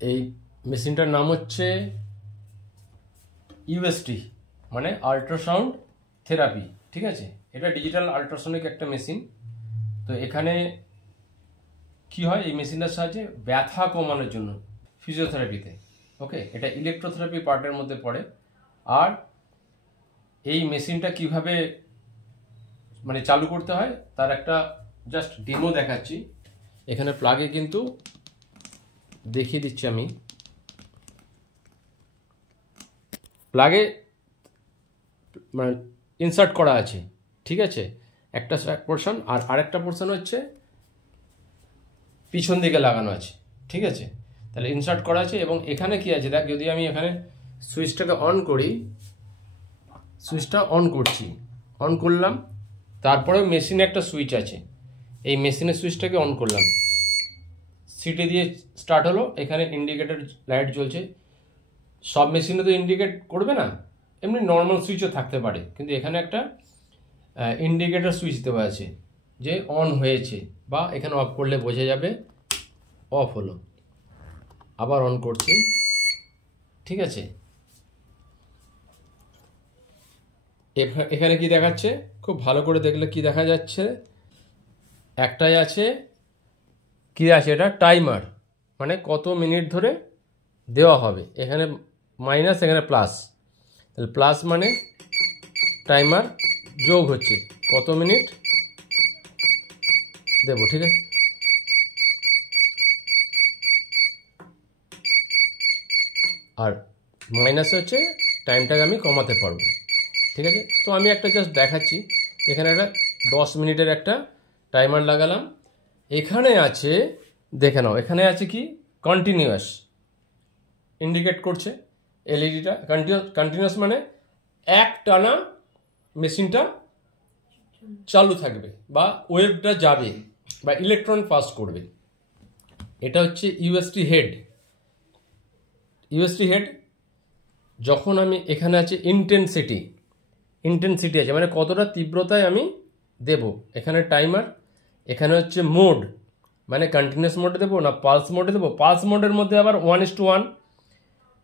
এই মেশিনটার নাম হচ্ছে ইউএসটি, মানে আল্ট্রাসাউন্ড থেরাপি। ঠিক আছে, এটা ডিজিটাল আল্ট্রাসনিক একটা মেশিন। তো এখানে কি হয়, এই মেশিনটার সাহায্যে ব্যথা কমানোর জন্য ফিজিওথেরাপিতে, ওকে, এটা ইলেকট্রোথেরাপি পার্টের মধ্যে পড়ে। আর এই মেশিনটা কিভাবে মানে চালু করতে হয় তার একটা জাস্ট ডেমো দেখাচ্ছি। এখানে প্লাগে কিন্তু দেখিয়ে দিচ্ছি আমি। প্লাগে মানে ইনসার্ট করা আছে, ঠিক আছে, একটা পোর্শন, আর আরেকটা পোর্শন হচ্ছে পিছন দিকে লাগানো আছে। ঠিক আছে, তাহলে ইনসার্ট করা আছে। এবং এখানে কি আছে দেখ, যদি আমি এখানে সুইচটাকে অন করি, সুইচটা অন করছি, অন করলাম, তারপরে মেশিনে একটা সুইচ আছে, এই মেশিনের সুইচটাকে অন করলাম, সিটি দিয়ে স্টার্ট হলো, এখানে ইন্ডিকেটর লাইট জ্বলছে। সব মেশিনে তো ইন্ডিকেট করবে না, এমনি নর্মাল সুইচও থাকতে পারে, কিন্তু এখানে একটা ইন্ডিকেটর সুইচ দেওয়া আছে যে অন হয়েছে, বা এখানে অফ করলে বোঝা যাবে অফ হলো। আবার অন করছি, ঠিক আছে। এখানে কি দেখাচ্ছে, খুব ভালো করে দেখলে কি দেখা যাচ্ছে, একটাই আছে কি আছে, এটা টাইমার, মানে কত মিনিট ধরে দেওয়া হবে। এখানে মাইনাস, এখানে প্লাস, তাহলে প্লাস মানে টাইমার যোগ হচ্ছে কত মিনিট দেব। ঠিক আছে, আর মাইনাস হচ্ছে টাইমটাকে আমি কমাতে পারবো। ঠিক আছে, তো আমি একটা জাস্ট দেখাচ্ছি। এখানে একটা 10 মিনিটের একটা টাইমার লাগালাম। এখানে আছে, দেখে নাও, এখানে আছে কি কন্টিনিউয়াস ইন্ডিকেট করছে এলইডিটা। কন্টিনিউয়াস মানে এক টানা মেশিনটা চালু থাকবে, বা ওয়েভটা যাবে, বা ইলেকট্রন পাস করবে। এটা হচ্ছে ইউএসটি হেড। ইউএসটি হেড যখন আমি এখানে আছে ইন্টেন্সিটি আছে, মানে কতটা তীব্রতায় আমি দেব। এখানে টাইমার, এখানে হচ্ছে মোড, মানে কন্টিনিউয়াস মোডে দেবো না পালস মোডে দেবো। পালস মোডের মধ্যে আবার 1:1,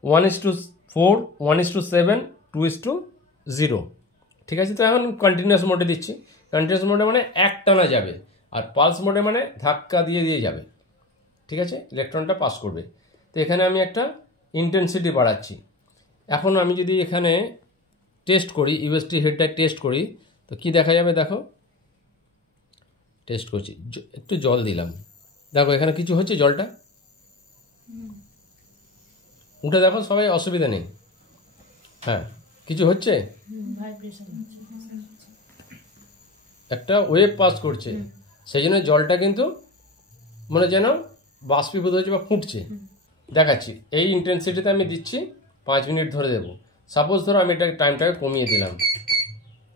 1:4, 1:7, 2:0। ঠিক আছে, তো এখন কন্টিনিউয়াস মোডে দিচ্ছি। কন্টিনিউয়াস মোডে মানে এক টানা যাবে, আর পালস মোডে মানে ধাক্কা দিয়ে দিয়ে যাবে। ঠিক আছে, ইলেকট্রনটা পাস করবে। তো এখানে আমি একটা ইন্টেন্সিটি বাড়াচ্ছি। এখন আমি যদি এখানে টেস্ট করি, ইউএসটি হেডটা টেস্ট করি, তো কি দেখা যাবে দেখো। টেস্ট করছি, একটু জল দিলাম, দেখো এখানে কিছু হচ্ছে, জলটা উঠে দেখো সবাই, অসুবিধা নেই। হ্যাঁ, কিছু হচ্ছে, একটা ওয়েভ পাস করছে, সেই জন্য জলটা কিন্তু মনে যেন বাষ্পীভূত হচ্ছে বা ফুটছে। দেখাচ্ছি, এই ইন্টেন্সিটিতে আমি দিচ্ছি, 5 মিনিট ধরে দেবো। সাপোজ ধরো আমি এটা টাইমটাকে কমিয়ে দিলাম,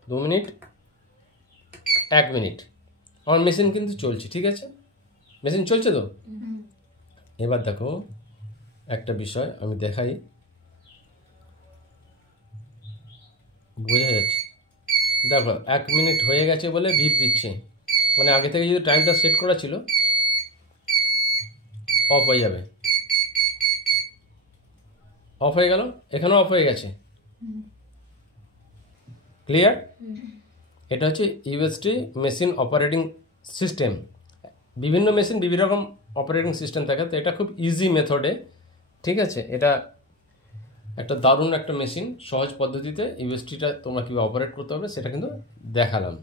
2 মিনিট, 1 মিনিট, আমার মেশিন কিন্তু চলছে। ঠিক আছে, মেশিন চলছে তো। এবার দেখো একটা বিষয় আমি দেখাই, বোঝা যাচ্ছে, দেখো 1 মিনিট হয়ে গেছে বলে ভিপ দিচ্ছে, মানে আগে থেকে যদি টাইমটা সেট করা ছিল, অফ হয়ে যাবে, অফ হয়ে গেল, এখানেও অফ হয়ে গেছে। ক্লিয়ার? এটা হচ্ছে ইউএসটি মেশিন অপারেটিং সিস্টেম। বিভিন্ন মেশিন বিভিন্ন রকম অপারেটিং সিস্টেম থাকে, তো এটা খুব ইজি মেথডে, ঠিক আছে, এটা একটা দারুণ একটা মেশিন, সহজ পদ্ধতিতে ইউএসটিটা তোমরা কীভাবে অপারেট করতে হবে সেটা কিন্তু দেখালাম।